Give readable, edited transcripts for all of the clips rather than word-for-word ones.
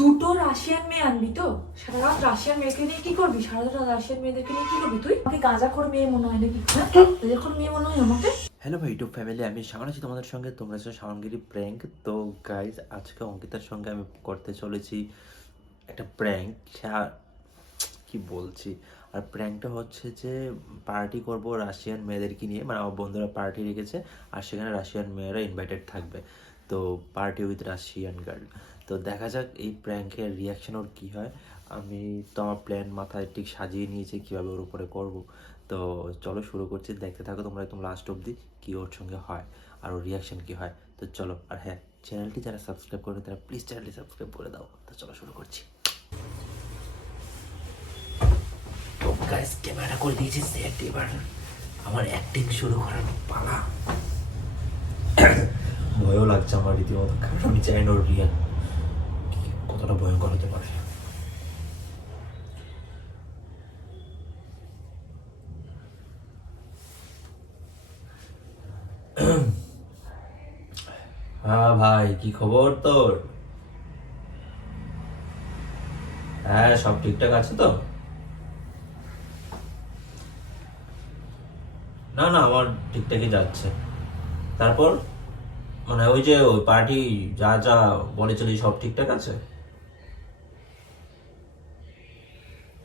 দুটো রাশিয়ান মেয়ে আনবি তো? সারা রাত রাশিয়ান মেয়েকে নিয়ে কি করবি? সারা রাত রাশিয়ান মেয়েদেরকে নিয়ে কি করবি তুই? আমাকে গাঁজাখোর মেয়ে মনে হয় নাকি? গাঁজাখোর মেয়ে মনে হয় আমাকে। হ্যালো ভাই ইউটিউব ফ্যামিলি, আমি শাওন আছি তোমাদের সঙ্গে। তোমরা আছো শাওনগিরি প্র্যাঙ্ক। তো গাইজ, আজকে অঙ্কিতার সঙ্গে আমি করতে চলেছি একটা প্র্যাঙ্ক। কি বলছি, আর প্র্যাঙ্কটা হচ্ছে যে পার্টি করব রাশিয়ান মেয়েদেরকে নিয়ে। মানে আমার বন্ধুরা পার্টি রেখেছে, আর সেখানে রাশিয়ান মেয়েরা ইনভাইটেড থাকবে। তো পার্টি উইথ রাশিয়ান গার্ল। তো দেখা যাক এই প্র্যাঙ্কের রিয়াকশন ওর কী হয়। আমি তো আমার প্ল্যান মাথায় ঠিক সাজিয়ে নিয়েছি কীভাবে ওর উপরে করব। তো চলো শুরু করছি, দেখতে থাকো তোমরা একদম লাস্ট অবধি কী ওর সঙ্গে হয় আর ওর রিয়াকশন কী হয়। তো চলো, আর হ্যাঁ, চ্যানেলটি যারা সাবস্ক্রাইব করবে তারা প্লিজ চ্যানেলটি সাবস্ক্রাইব করে দাও। তো চলো শুরু করছি। তো গাইস, ক্যামেরা করে দিয়েছি সেট, এবার আমার অ্যাক্টিং শুরু করার পালা। ভয়ও লাগছে আমার রীতিমতো, কারণ আমি জানি না ওর রিয়াল কতটা ভয়ঙ্কর হতে পারে। হ্যাঁ ভাই, কি খবর তোর? হ্যাঁ, সব ঠিকঠাক আছে তো? না না, আমার ঠিকঠাকই যাচ্ছে। তারপর মানে ওই যে ওই পার্টি যা যা বলেছিলি সব ঠিকঠাক আছে?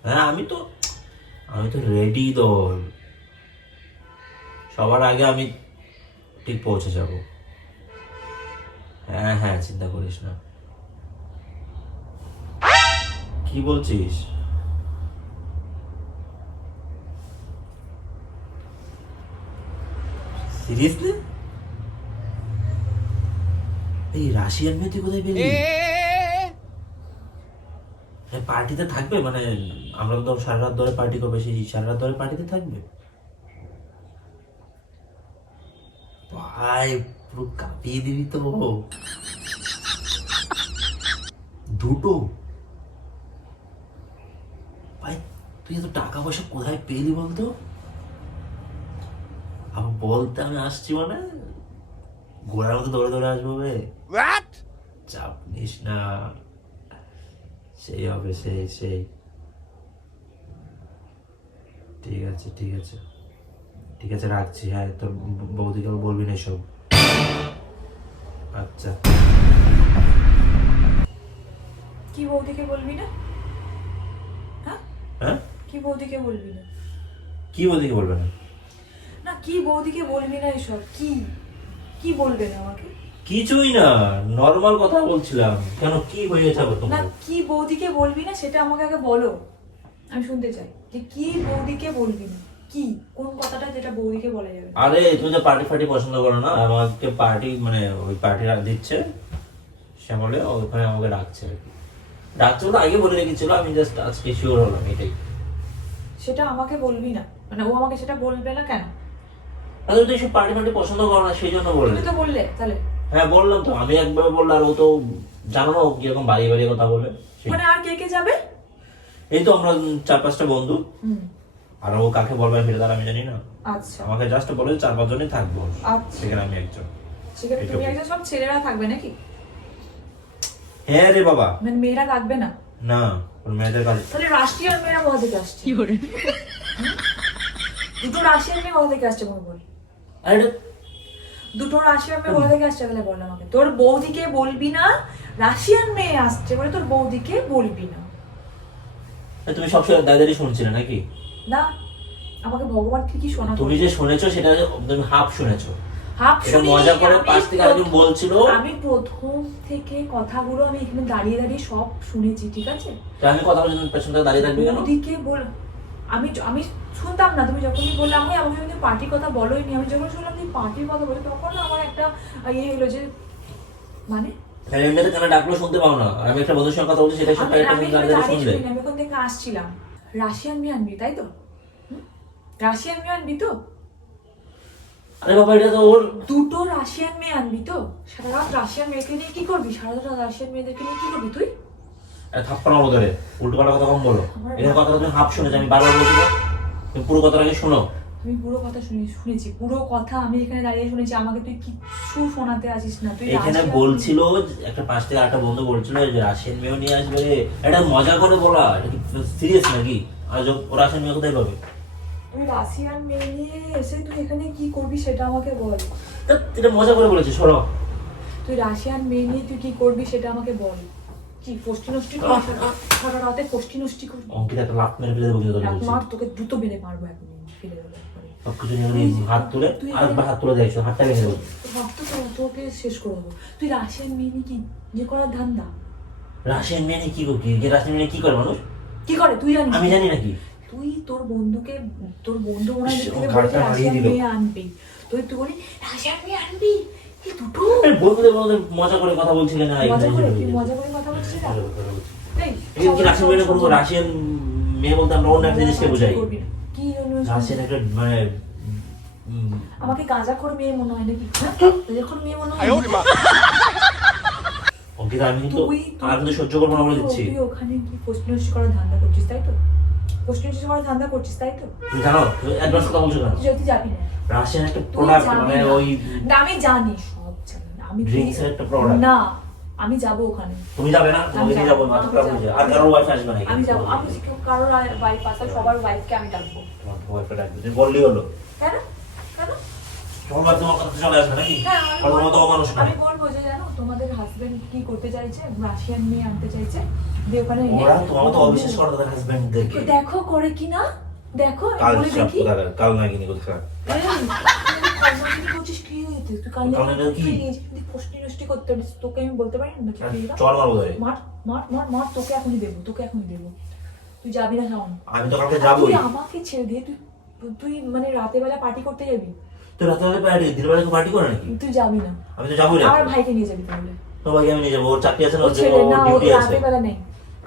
হ্যাঁ, আমি তো রেডি। তো সবার আগে আমি ঠিক পৌঁছে যাব। হ্যাঁ হ্যাঁ, চিন্তা করিস না। কি বলছিস? সিরিয়াসলি? এই রাশিয়ান মেয়ে তুই কোথায় পেলি? পার্টিতে থাকবে মানে? আমরা তো সারা রাত ধরে পার্টি করবে, সেই সারা রাত ধরে পার্টিতে থাকবে? ভাই, পুরো কাঁপিয়ে দিবি তো। দুটো? ভাই, তুই এত টাকা পয়সা কোথায় পেলি বলতো? আবার বলতে আমি আসছি মানে ঘোড়ার মতো দৌড়ে দৌড়ে আসবো বে। চাপ নিস না, সেই হবে, সেই সেই। ঠিক আছে ঠিক আছে ঠিক আছে, রাখছি। হ্যাঁ, তোর বৌদিকে বলবি না এসব। আচ্ছা। কি বৌদিকে বলবি না? হ্যাঁ, হ্যাঁ, কি বৌদিকে বলবি না? কি বৌদিকে বলবে না? না, কি বৌদিকে বলবি না এসব? কি কি বলবে না আমাকে? কিছুই না, নর্মাল কথা বলছিলাম। কেন, কি হয়েছে আবার না, তোমার? কি বৌদিকে বলবি না সেটা আমাকে আগে বলো। আমি শুনতে চাই যে কি বৌদিকে বলবি না। কি, কোন কথাটা যেটা বৌদিকে বলা যাবে না? আরে, তুমি যে পার্টি ফার্টি পছন্দ করো না, আমাকে পার্টি মানে ওই পার্টি দিচ্ছে শ্যামলে, ওখানে আমাকে ডাকছে আর কি। ডাকছে বলে আগে বলে রেখেছিল, আমি জাস্ট আজকে শিওর হলাম এটাই। সেটা আমাকে বলবি না মানে ও আমাকে সেটা বলবে না কেন? তাহলে তো এইসব পার্টি ফার্টি পছন্দ করো না, সেই জন্য বললে। তুমি তো বললে তাহলে। হ্যাঁ বললাম তো, আমি একবার বললাম, আর ও তো জানো না ও কিরকম বাড়ি বাড়ি কথা বলে। মানে আর কে কে যাবে? এই তো আমরা 4-5টা বন্ধু। হুম। আর ও কাকে বলবে সেটা তার আমি জানি না। আচ্ছা আমাকে জাস্ট বলে 4-5 জনই থাকবো, আচ্ছা, সেখানে আমি একজন। সেখানে তুমি একজন, সব ছেলেরা থাকবে নাকি? হ্যাঁ রে বাবা। মানে মেয়েরা লাগবে না? না, ওর মেয়েদের কাছে। তাহলে রাশিয়ান মেয়েরা কোথা থেকে আসছে? কি করে দুটো রাশিয়ান মেয়ে কোথা থেকে আসছে বাবা বল? আরে দুটো রাশিয়ান মেয়ে কোথা থেকে আসছে বলে বল আমাকে। তোর বৌদিকে বলবি না রাশিয়ান মেয়ে আসছে বলে তোর বৌদিকে বলবি না। তুমি সবসময় দাদারি শুনছিলে নাকি? না, আমাকে ভগবান কি শোনা? তুমি যে শুনেছো সেটা তুমি হাফ শুনেছো। হাফ এটা শুনি। মজা করে পাশ থেকে আরেকজন বলছিল। আমি প্রথম থেকে কথাগুলো আমি এখানে দাঁড়িয়ে দাঁড়িয়ে সব শুনেছি, ঠিক আছে? তা আমি কথা বলছি, তুমি পেছন থেকে দাঁড়িয়ে থাকবে কেন? বৌদিকে বল। আমি শুনতাম না, তুমি যখনই বললে আমাকে আমাকে কিন্তু পার্টির কথা বলোই নি। আমি যখন শুনলাম তুই পার্টির কথা বলে তখন না আমার একটা ইয়ে হলো যে মানে এমনিতে কেন ডাকলো শুনতে পাও না? আর আমি একটা বন্ধুর সঙ্গে কথা বলছি, সেটা সব আমি দাঁড়িয়ে দাঁড়িয়ে শুনলে। আমি ওখান থেকে আসছিলাম। রাশিয়ান মেয়ে আনবি তাই তো? রাশিয়ান মেয়ে আনবি তো? আরে বাবা, এটা তো ওর। দুটো রাশিয়ান মেয়ে আনবি তো? সারা রাত রাশিয়ান মেয়েকে নিয়ে কি করবি? সারা রাত রাশিয়ান মেয়েদেরকে নিয়ে কি করবি তুই? থাপ্পড় মারবো ধরে। উল্টো পাল্টা কথা কম বলো। এখানে কথাটা তুমি হাফ শুনেছো, আমি বারবার বলছি না, তুমি পুরো কথাটা আগে শোনো। আমি পুরো কথা শুনেছি, পুরো কথা আমি এখানে দাঁড়িয়ে শুনেছি। আমাকে তুই কিচ্ছু শোনাতে আসিস না। তুই এখানে রাশিয়ান বলছিল একটা 5 থেকে 8টা বন্ধু বলছিল যে রাশিয়ান মেয়ে নিয়ে আসবে রে। এটা মজা করে বলা, এটা কি সিরিয়াস নাকি? আজ ও রাশিয়ান মেয়ে কোথায় পাবে? তুই রাশিয়ান মেয়ে নিয়ে এসে তুই এখানে কি করবি সেটা আমাকে বল। তা এটা মজা করে বলেছে, সরো। তুই রাশিয়ান মেয়ে নিয়ে তুই কি করবি সেটা আমাকে বল। কি ফষ্টি নষ্টি সারা রাতে ফষ্টি নষ্টি করবি? অঙ্কিত একটা লাফ মেরে ফেলে দেবো কিন্তু তোকে বলছি। মার তোকে দ্রুত মেরে মারবো এখন, ফেলে দেবো একবারে। সবকিছু নিয়ে হাত তুলে আরেকবার হাত তুলে দেখছো, হাতটা ভেঙে দেবো। ভাবতো তো তোকে শেষ করে দেবো। তুই রাশিয়ান মেয়ে নিয়ে কি যে করার ধান্দা? রাশিয়ান মেয়ে নিয়ে কি করবি? রাশিয়ান মেয়ে নিয়ে কি করে মানুষ? কি করে তুই জানিস? আমি জানি নাকি? তুই তোর বন্ধু মনে হয় ইস, দেখতে ঘাড়টা বলেছে নাড়িয়ে রাশিয়ান দিল। মেয়ে আনবি। তুই বলি রাশিয়ান মেয়ে আনবি, এই দুটো বন্ধুদের মধ্যে মজা করে কথা বলছিলে না? মজা করে তুই মজা করে কথা বলছিস না? এই, কি রাশিয়ান মেয়ে করবো? রাশিয়ান মেয়ে বলতে আমরা অন্য একটা জিনিসকে বোঝাই। করবি না। কি হলো? রাশিয়ান একটা মানে আমাকে গাঁজাখোর মেয়ে মনে হয় নাকি? গাঁজাখোর মেয়ে মনে হয়? অঙ্কিতা আমি কিন্তু তুই- আমি কিন্তু সহ্য করবো না বলে দিচ্ছি। তুই ওখানে কি পোস্টনষ্টি করার ধান্দা করছিস তাই তো? পোস্টনষ্টি করার ধান্দা করছিস তাই তো? তুমি জানো অ্যাডভান্স কথা বলছো কেন? তুই যাবি না। রাশিয়ান একটা তুই প্রোডাক্ট, যাবি মানে না। ওই না, আমি জানি সব জানি। আমি ড্রিঙ্কস এর একটা প্রোডাক্ট। না, আমি যাবো ওখানে। তুমি যাবে না? তোমাকে নিয়ে যাবো, মাথা খারাপ হয়ে যায়। আর কারোর ওয়াইফ আসবে না? আমি যাবো। আমি কারোর ওয়াইফ আসা সবার ওয়াইফকে আমি ডাকবো। তোমার ওয়াইফকে ডাকবে, তুমি বললেই হলো। কেন? কেন? তোমার তোমার কথা চলে আসবে নাকি? হ্যাঁ, আর তোমার তো অমানুষ না। আমি বলবো যে জানো তোমাদের হাজবেন্ড কি করতে চাইছে, রাশিয়ান মেয়ে আনতে চাইছে, দিয়ে ওখানে এনে- ওরা তোমার তো অবিশ্বাস করে তাদের হাজবেন্ড দেখে। দেখো করে কি না, দেখো কাল বলে সব দেখি। কোথাকার, কাল নাগিনি কোথাকার। এই, তুই কর্মচারী করছিস কি হয়েছে? তুই কাল কাল নাকি কি? তুই নিজে যদি পোস্টি নষ্টি করতে পারিস, তোকে আমি বলতে পারি না কি এটা? চল মারবো ধরে। মার মার মার মার, তোকে এখনই দেবো, তোকে এখনই দেবো। তুই যাবি না শাওন? আমি তো কালকে যাবোই। তুই আমাকে ছেড়ে দিয়ে তুই তুই মানে রাতের বেলা পার্টি করতে যাবি? তো রাতে পার্টি, দিনের বেলা পার্টি করে নাকি? তুই যাবি না। আমি তো যাবোই। আমার ভাইকে নিয়ে যাবি তাহলে। তোমাকে আমি নিয়ে যাবো, ওর চাকরি আছে না, ও ছেলে না, ও ডিউটি আছে। রাতের বেলা নেই।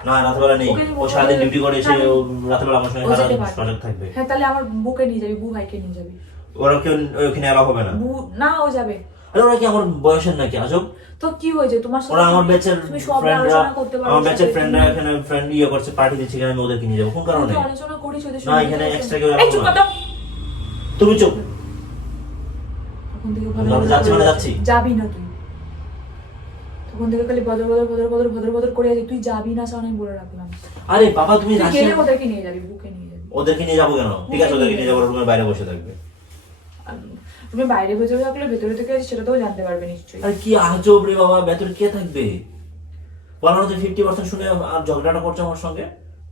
না রাতের বেলা নেই, ওকে ও সারাদিন ডিউটি করে এসে হ্যাঁ। ও রাতের বেলা আমার সঙ্গে ও যেতে সারাদিন পারবে। সজাগ থাকবে। হ্যাঁ, তাহলে আমার বুকে নিয়ে যাবি, বু ভাইকে নিয়ে যাবি। ওরা কেউ ওখানে এলাও হবে না। বু না, ও যাবে। আরে ওরা কি আমার বয়সের নাকি? আজব। তো কি হয়েছে তোমার সাথে? ওরা আমার ব্যাচের তুমি সব ফ্রেন্ডরা, আলোচনা করতে পারো। আমার ব্যাচের ফ্রেন্ডরা এখানে ফ্রেন্ড ইয়ে করছে, পার্টি দিচ্ছে, এখানে আমি ওদেরকে নিয়ে যাবো কোন কারণে? তুই আলোচনা করিস ওদের না সঙ্গে? এখানে এক্সট্রা কেউ এই রাখবো চুপ না। কর তো। তুমি চুপ। তখন থেকে আমি তাহলে যাচ্ছি মানে যাচ্ছি। যাবি না তুই। তখন থেকে খালি বদর বদর বদর বদর বদর বদর করে আছিস। তুই যাবি না শাওন, আমি বলে রাখলাম। আরে বাবা তুমি তুই রাশিয়ান, গেলে ওদেরকে নিয়ে যাবি, বুকে নিয়ে যাবি। ওদেরকে নিয়ে যাবো কেন? ঠিক আছে ওদেরকে নিয়ে যাবো, রুমের বাইরে বসে থাকবে। তুমি বাইরে বসে থাকলে ভেতরে থেকে আছিস সেটা তো জানতে পারবে নিশ্চয়ই। আরে কি আজব রে বাবা, ভেতরে কে থাকবে? বলো না, 50% শুনে আর ঝগড়াটা করছো আমার সঙ্গে,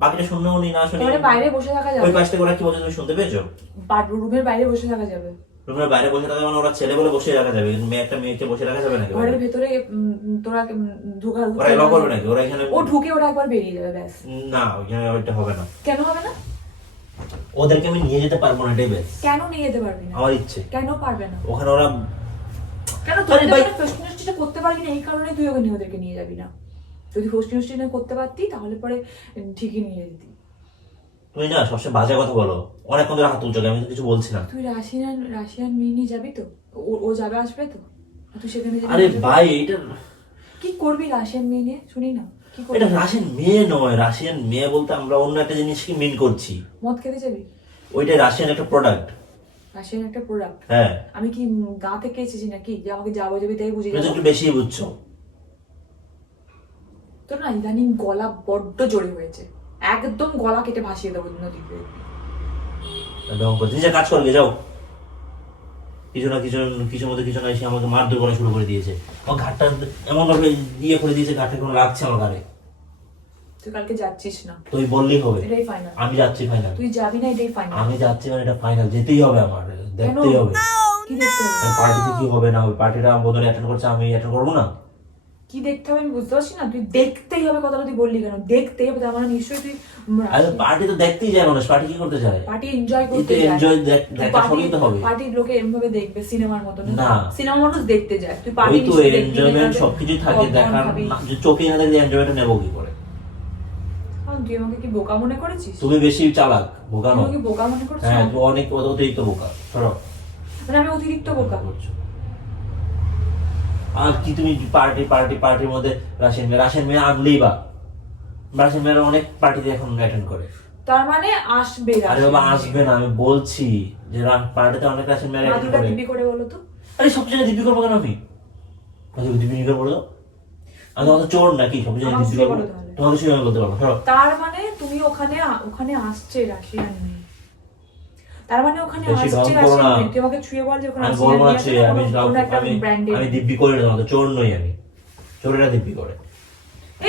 বাকিটা শুনলেও নি না শুনি। তাহলে বাইরে বসে থাকা ওই যাবে। পাশ থেকে ওরা কি বলছে তুমি শুনতে পেয়েছো? রুমের বাইরে বসে থাকা যাবে। রুমের বাইরে বসে থাকা মানে ওরা ছেলে বলে বসে রাখা যাবে, কিন্তু মেয়ে একটা মেয়েকে বসে রাখা যাবে নাকি? ঘরের ভেতরে তোরা ঢোকা ওরা এলাও করবে নাকি? ওরা এখানে ও ঢুকে ওরা একবার বেরিয়ে যাবে ব্যাস। না, ওইখানে ওইটা হবে না। কেন হবে না? ওদেরকে আমি নিয়ে যেতে পারবো না, এটাই বেশ কেন নিয়ে যেতে পারবি না? আমার ইচ্ছে। কেন পারবে না? ওখানে ওরা কেন তুই প্রশ্নটা করতে পারবি না, এই কারণে তুই ওকে নিয়ে ওদেরকে নিয়ে যাবি না। যদি প্রশ্ন করতে পারতি তাহলে পরে ঠিকই নিয়ে যেতি। তুমি না সবসময় বাজে কথা বলো, অনেকক্ষণ ধরে হাত তুলছো, আমি তো কিছু বলছি না। তুই রাশিয়ান মেয়ে নিয়ে যাবি তো? ও যাবে, আসবে তো? আর তুই সেখানে যাবি? আরে ভাই এটা কি করবি রাশিয়ান মেয়ে নিয়ে? শুনি না কি করবি? এটা রাশিয়ান মেয়ে নয়, রাশিয়ান মেয়ে বলতে আমরা অন্য একটা জিনিসকে মিন করছি। মদ খেতে যাবি? ওইটা রাশিয়ান একটা প্রোডাক্ট। রাশিয়ান একটা প্রোডাক্ট? হ্যাঁ, আমি কি গা থেকে এসেছি নাকি যে আমাকে যাবো যাবি তাই বুঝে তুমি তো যাবো? একটু বেশি বুঝছো। তোর না ইদানিং গলা বড্ড জোরে হয়েছে, একদম গলা কেটে ভাসিয়ে দেবো নদীতে। ঢং করছে, নিজে কাজ করবে যাও। কিছু না কিছু কিছুর মধ্যে কিছু না এসে আমাকে মারধর করা শুরু করে দিয়েছে। আমার ঘাটটা এমন ভাবে দিয়ে করে দিয়েছে, ঘাটটা কোনো লাগছে আমার গাড়ি। তুই কালকে যাচ্ছিস না, তুই বললেই হবে। এটাই ফাইনাল। আমি যাচ্ছি ফাইনাল। তুই যাবি না, এটাই ফাইনাল। আমি যাচ্ছি মানে এটা ফাইনাল, যেতেই হবে আমার, দেখতেই হবে। কি দেখতে হবে? পার্টিতে কি হবে না হবে, পার্টিটা আমার বন্ধুরা অ্যাটেন্ড করছে, আমি অ্যাটেন্ড করবো না? কি দেখতে হবে আমি বুঝতে পারছি না। তুই দেখতেই হবে কথাটা তুই বললি কেন? দেখতেই হবে তার মানে নিশ্চয়ই তুই আরে পার্টি তো দেখতেই যায় মানুষ, পার্টি কি করতে চায়? পার্টি এনজয় করতে এতে এনজয় দেখা সবই তো হবে। পার্টির লোকে এমভাবে দেখবে সিনেমার মতো না। সিনেমা মানুষ দেখতে যায়, তুই ওই পার্টি তো এনজয়মেন্ট সবকিছুই থাকে, দেখার যে চোখে না দেখলে এনজয়মেন্টটা নেবো কি করে? তুই আমাকে কি বোকা মনে করেছিস? তুমি বেশি চালাক, বোকা তুই নও। আমাকে বোকা মনে করছিস? হ্যাঁ, তুমি অনেক অতিরিক্ত বোকা। সরো। মানে আমি অতিরিক্ত বোকা? করছো। আর কি তুমি পার্টির মধ্যে রাশিয়ান মেয়ে আনলেই বা রাশিয়ান মেয়েরা অনেক পার্টিতে এখন অ্যাটেন্ড করে। তার মানে আসবে আরে বাবা আসবে না, আমি বলছি যে পার্টিতে অনেক রাশিয়ান মেয়ে অ্যাটেন্ড দুটো করে। দিবি করে বলো তো। আরে সব জায়গায় দিব্যি করবো কেন আমি? দিব্যি করে বলো। আমি তোমাদের চোর নাকি সব জায়গায় দিব্যি করবো? তোমাদের সঙ্গে বলতে পারবো। তার মানে তুমি ওখানে আসছে রাশিয়ান মেয়ে, তার মানে ওখানে আসছে রাশিয়ান মেয়ে। তুই আমাকে ছুঁয়ে বল যে ওখানে রাশিয়ান মেয়ে আছে, আমি ব্র্যান্ডেড। আমি দিব্যি করে না, তোমাদের চোর নই আমি। চোরেরা দিব্যি করে।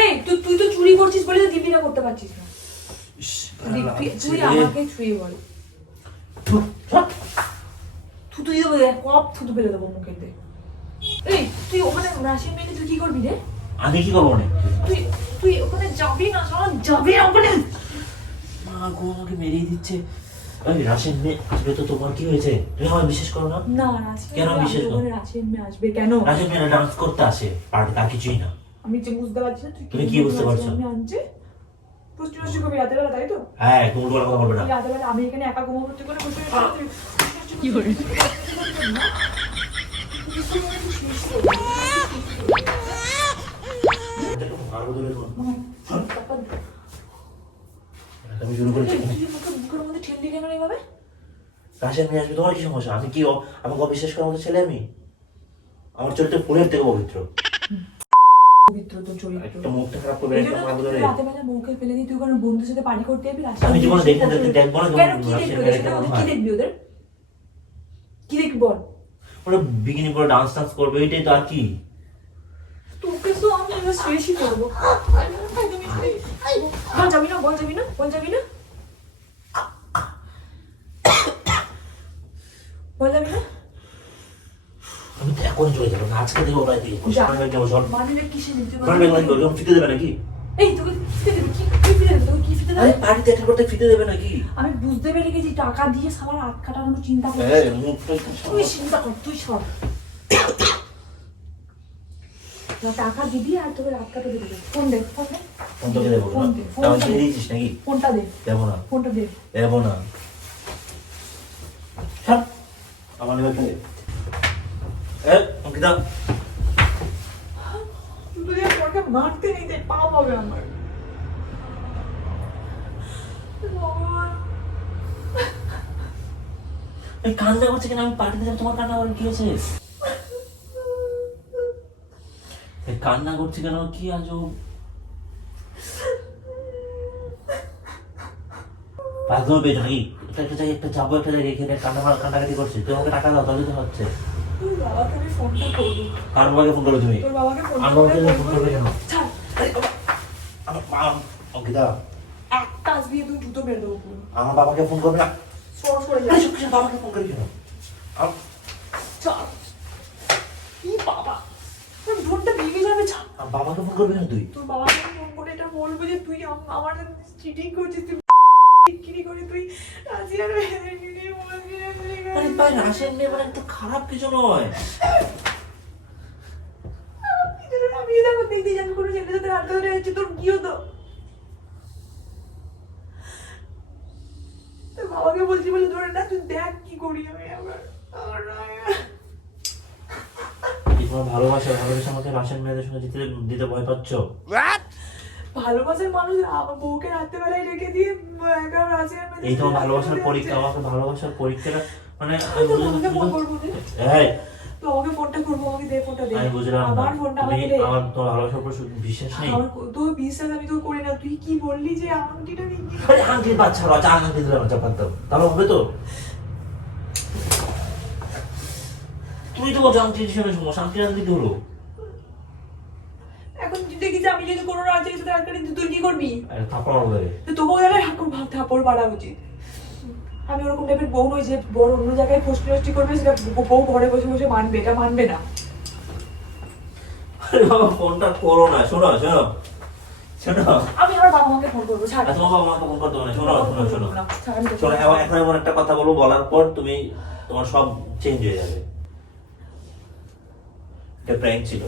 এই তুই তো চুরি করছিস বলে তো দিব্যিটা করতে পারছিস না। তুই আমাকে ছুঁয়ে বল। থুতু দিয়ে দেবো, কপ থুতু ফেলে দেবো মুখে দিয়ে। এই তুই ওখানে রাশিয়ান মেয়ে তুই কি করবি রে? আমি কি করবো না? তুই ওখানে যাবি না, সব যাবি ওখানে। মা গো, আমাকে মেরেই দিচ্ছে। ওই রাশিয়ান মেয়ে আসবে তো তোমার কি হয়েছে? তুমি আমার বিশ্বাস করো না? না কেন বিশ্বাস করো? রাশিয়ান মেয়ে আসবে কেন? রাশিয়ান মেয়েরা ডান্স করতে আসে পার্টি, তার কিছুই না। আমি যে বুঝতে পারছি না তুমি কি বুঝতে পারছো? আমি আনছে পুষ্টি কবি রাতের বেলা, তাই তো? হ্যাঁ, তুমি উল্টো কথা বলবে না। রাতের বেলা আমি এখানে একা ঘুমাবো, তুই করে বসে কি করে আমি শুরু করেছি। বুকের মধ্যে ঠেললি কেন এইভাবে? রাশিয়ান মেয়ে আসবে, তোমার কি সমস্যা? আমি কি আমাকে অবিশ্বাস করার মতো ছেলে আমি? আমার চরিত্র ফুলের থেকে পবিত্র। পবিত্র তো চরিত্র। একটা মুখটা খারাপ করবে, একটা মারবো ধরে। রাতে বেলা মুখে ফেলে দিই, তুই কোনো বন্ধুর সাথে পার্টি করতে যাবি? আমি জীবনে দেখবো না, দেখবো না। কেন? কি দেখবি ওদের সাথে? কি দেখবি ওদের? কি দেখবি বল? ওরা বিকিনি পরে ডান্স করবে, এটাই তো। আর কি? তোকে তো আমি বেশি করবো। বল যাবি না, বল যাবি না, বল যাবি না, বল যাবি না। আমি তো এখন চলে যাবো না, আজকে থেকে ওরাই দিয়ে মানে কিসে নিতে ফিতে দেবে নাকি? এই তোকে ফিতে দেবে? কি ফিতে দেবে? তোকে কি ফিতে দেবে? পার্টিতে অ্যাটেন্ড করতে ফিতে দেবে নাকি? আমি বুঝতে পেরে গেছি টাকা দিয়ে সবার হাত কাটানোর চিন্তা করছিস। তুই চিন্তা কর, তুই সব টাকা দিবি আর তোকে রাত কাটা দেবে। ফোন দে, ফোন দে। ফোন তোকে দেবো না? ফোন দে, তাও ফোনটা ছেড়ে দে। দিয়েছিস নাকি? ফোনটা দে, দেবো না, ফোনটা দে। দেবো না। ছাড়, আমার নেবে ফেলে। অঙ্কিতা, তুই আমাকে মারতে নেই, দে পা পাবে আমার। ভগবান, এই কান্না করছে কেন? আমি পার্টিতে যাবো, তোমার কান্না করার কি হয়েছে? এই কান্না করছে কেন? কি আজব পাগল পেয়েছো নাকি? একটা জায়গায় একটা যাবো, একটা জায়গায় এখানে কান্নাকাটি করছে। তুই আমাকে টাকা দাও, তাহলে তো হচ্ছে। তোর বাবাকে আমি ফোনটা করবো। কার বাবাকে ফোন করো তুমি? তোর বাবাকে ফোন আমার করে বাবাকে ফোন করবে কেন? ছাড়। অঙ্কিতা, একটা আসবি তুই জুতো মেরে দেবো পুরো। আমার বাবাকে ফোন করবে না। সর করে আরে যা। চুপ করে বাবাকে ফোন করবি কেন? ছাড়। কি বাবা, তোর ফোনটা ভেঙে যাবে। ছাড়। আমার বাবাকে ফোন করবি কেন তুই? তোর বাবাকে ফোন করে এটা বলবো যে তুই আমার চিটিং করছিস, তুই বিক্রি করে তুই রাজিয়ার মেয়েদেরকে নিয়ে বলবি। আরে ভাই, রাশিয়ান মেয়ে মানে একটু খারাপ কিছু নয়। আমি দেখো দেখতে যাবি কোনো ছেলের সাথে হাত ধরে যাচ্ছে, তোর কি হতো? তোর বাবাকে বলছি বলে ধরে না, তুই দেখ কি করি আমি আবার। তোমার ভালোবাসা আমাকে রাশিয়ান মেয়েদের সঙ্গে দিতে ভয় পাচ্ছ? ভালোবাসার মানুষ আমার বউকে রাত্রেবেলায় রেখে দিয়ে একা রাশিয়ার মেয়েদের এই তোমার সাথে ভালোবাসার হাত পরীক্ষা, ধরে আমাকে ভালোবাসার পরীক্ষাটা মানে আমি তো আমাকে ফোন করবো রে। এই, তো আমাকে ফোনটা করবো, আমাকে দে ফোনটা দে। আমি বুঝলাম না। আমার ফোনটা তুমি আমাকে দে। আমার তোমার ভালোবাসার উপর বিশ্বাস নেই? আমার তোর বিশ্বাস আমি তো করি না। তুই কি বললি যে আংটিটা নিয়ে আরে আংটির বাচ্চা বাচ্চা আংটি দিলাম, চাপাত দাও, তাহলে হবে তো? তুমি তো বলছো আংটির সঙ্গে সমস্যা, আংটি আনতে কি হলো? এখন দেখি যে আমি যদি কোনো রাজ্যের সাথে আটকানি, তুই কি করবি? আরে থাপড় মারবে। তো তোকেও জায়গায় থাপড় মারা উচিত। আমি ওরকম টাইপের বউ নই যে বড় অন্য জায়গায় ফষ্টি করবে, সেটা বউ ঘরে বসে বসে মানবে, এটা মানবে না। আরে বাবা, ফোনটা করো না। শোনো শোনো শোনো, আমি আমার বাবা মাকে ফোন করবো। ছাড়। আর তোমার বাবা মাকে ফোন করতে হবে না। শোনো শোনো শোনো ছাড়, আমি তোকে- শোনো, এখন এমন একটা কথা বলবো, বলার পর তুমি তোমার সব চেঞ্জ হয়ে যাবে। এটা প্র্যাঙ্ক ছিল।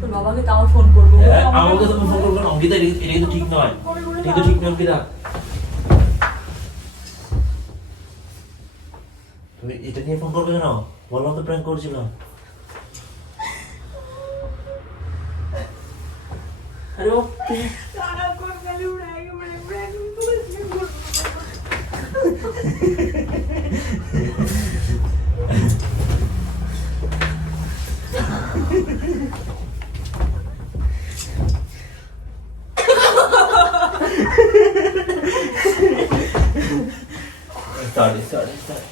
তোর বাবাকে তাও ফোন করবো। আমাকে তুমি ফোন করবে না অঙ্কিতা, এটা কিন্তু ঠিক নয়। এটা কিন্তু ঠিক নয় অঙ্কিতা। তুমি এটা নিয়ে ফোন করবে কেন? বললাম তো প্র্যাঙ্ক করছিলাম। अरे ओके सारा कोई पहले उड़ाएगा बड़े बड़े सॉरी सॉरी सॉरी